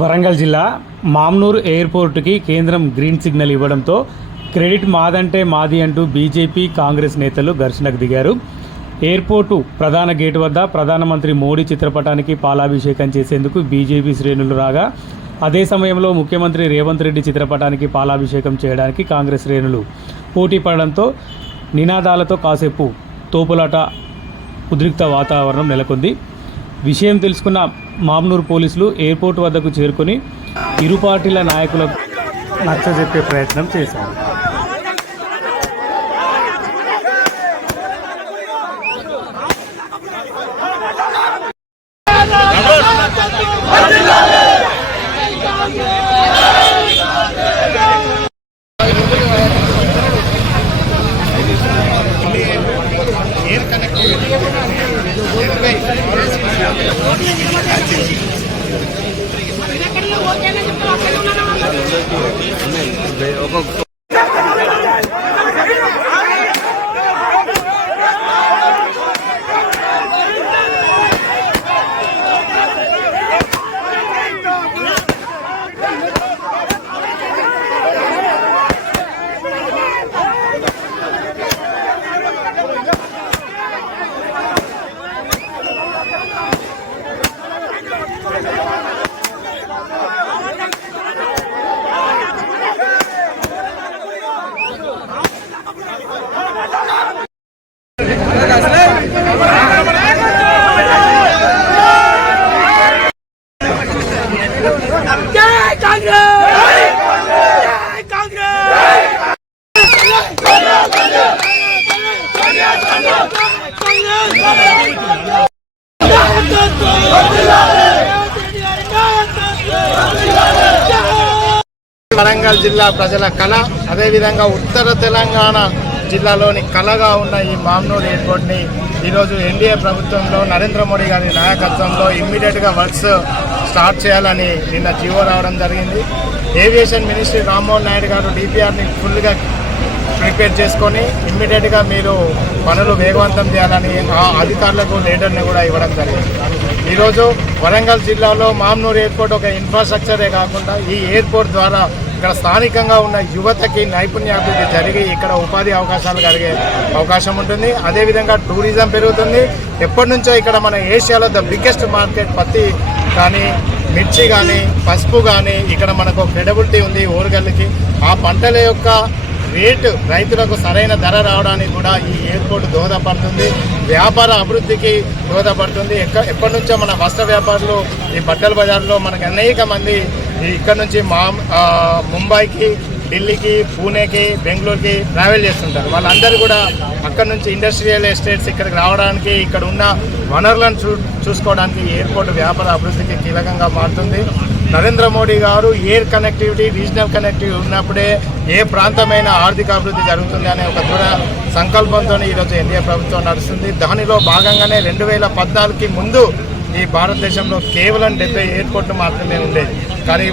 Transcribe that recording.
వరంగల్ జిల్లా మామ్నూర్ ఎయిర్పోర్టుకి కేంద్రం green signal ఇవ్వడంతో క్రెడిట్ మాదంటే మాది అంటూ బీజేపీ కాంగ్రెస్ నేతలు ఘర్షణకు దిగారు. ఎయిర్పోర్టు ప్రధాన గేటు వద్ద ప్రధానమంత్రి మోడీ చిత్రపటానికి పాలాభిషేకం చేసేందుకు బీజేపీ శ్రేణులు రాగా, అదే సమయంలో ముఖ్యమంత్రి రేవంత్ రెడ్డి చిత్రపటానికి పాలాభిషేకం చేయడానికి కాంగ్రెస్ శ్రేణులు పోటీ పడడంతో నినాదాలతో కాసేపు తోపులాట, ఉద్రిక్త వాతావరణం నెలకొంది. విషయం తెలుసుకున్న మామ్నూర్ పోలీసులు ఎయిర్పోర్ట్ వద్దకు చేరుకొని ఇరు పార్టీల నాయకులకు నచ్చజెప్పే ప్రయత్నం చేశారు. వరంగల్ జిల్లా ప్రజల కళ, అదేవిధంగా ఉత్తర తెలంగాణ జిల్లాలోని కళగా ఉన్న ఈ మామ్నూర్ ఎయిర్పోర్ట్ని ఈరోజు ఎన్డీఏ ప్రభుత్వంలో నరేంద్ర మోడీ గారి నాయకత్వంలో ఇమ్మీడియట్గా వర్క్స్ స్టార్ట్ చేయాలని నిన్న జీవో రావడం జరిగింది. ఏవియేషన్ మినిస్ట్రీ రామ్మోహన్ నాయుడు గారు డిపిఆర్ని ఫుల్గా ప్రిపేర్ చేసుకొని ఇమ్మీడియట్గా మీరు పనులు వేగవంతం చేయాలని ఆ అధికారులకు లెటర్ని కూడా ఇవ్వడం జరిగింది. ఈరోజు వరంగల్ జిల్లాలో మామ్నూర్ ఎయిర్పోర్ట్ ఒక ఇన్ఫ్రాస్ట్రక్చరే కాకుండా ఈ ఎయిర్పోర్ట్ ద్వారా ఇక్కడ స్థానికంగా ఉన్న యువతకి నైపుణ్యాభివృద్ధి జరిగి ఇక్కడ ఉపాధి అవకాశాలు కలిగే అవకాశం ఉంటుంది. అదేవిధంగా టూరిజం పెరుగుతుంది. ఎప్పటి నుంచో ఇక్కడ మన ఏషియాలో ద బిగ్గెస్ట్ మార్కెట్ పత్తి కానీ, మిర్చి కానీ, పసుపు కానీ ఇక్కడ మనకు క్రెడిబిలిటీ ఉంది ఓరుగల్లుకి. ఆ పంటల యొక్క రేటు రైతులకు సరైన ధర రావడానికి కూడా ఈ ఎయిర్పోర్ట్ దోహదపడుతుంది. వ్యాపార అభివృద్ధికి దోహదపడుతుంది. ఎప్పటి నుంచో మన వస్త్ర వ్యాపారులు ఈ బట్టల బజార్లో మనకు అనేక మంది ఇక్కడ నుంచి ముంబైకి, ఢిల్లీకి, పూణేకి, బెంగళూరుకి ట్రావెల్ చేస్తుంటారు. వాళ్ళందరూ కూడా అక్కడ నుంచి ఇండస్ట్రియల్ ఎస్టేట్స్ ఇక్కడికి రావడానికి, ఇక్కడ ఉన్న వనరులను చూసుకోవడానికి ఎయిర్పోర్ట్ వ్యాపార అభివృద్ధికి కీలకంగా మారుతుంది. నరేంద్ర మోడీ గారు ఎయిర్ కనెక్టివిటీ, రీజనల్ కనెక్టివిటీ ఉన్నప్పుడే ఏ ప్రాంతమైన ఆర్థిక అభివృద్ధి జరుగుతుంది అనే ఒక దృఢ సంకల్పంతో ఈరోజు ఎన్డీఏ ప్రభుత్వం నడుస్తుంది. దానిలో భాగంగానే 2014కి ముందు ఈ భారతదేశంలో కేవలం 70 ఎయిర్పోర్ట్లు మాత్రమే ఉండేది. కానీ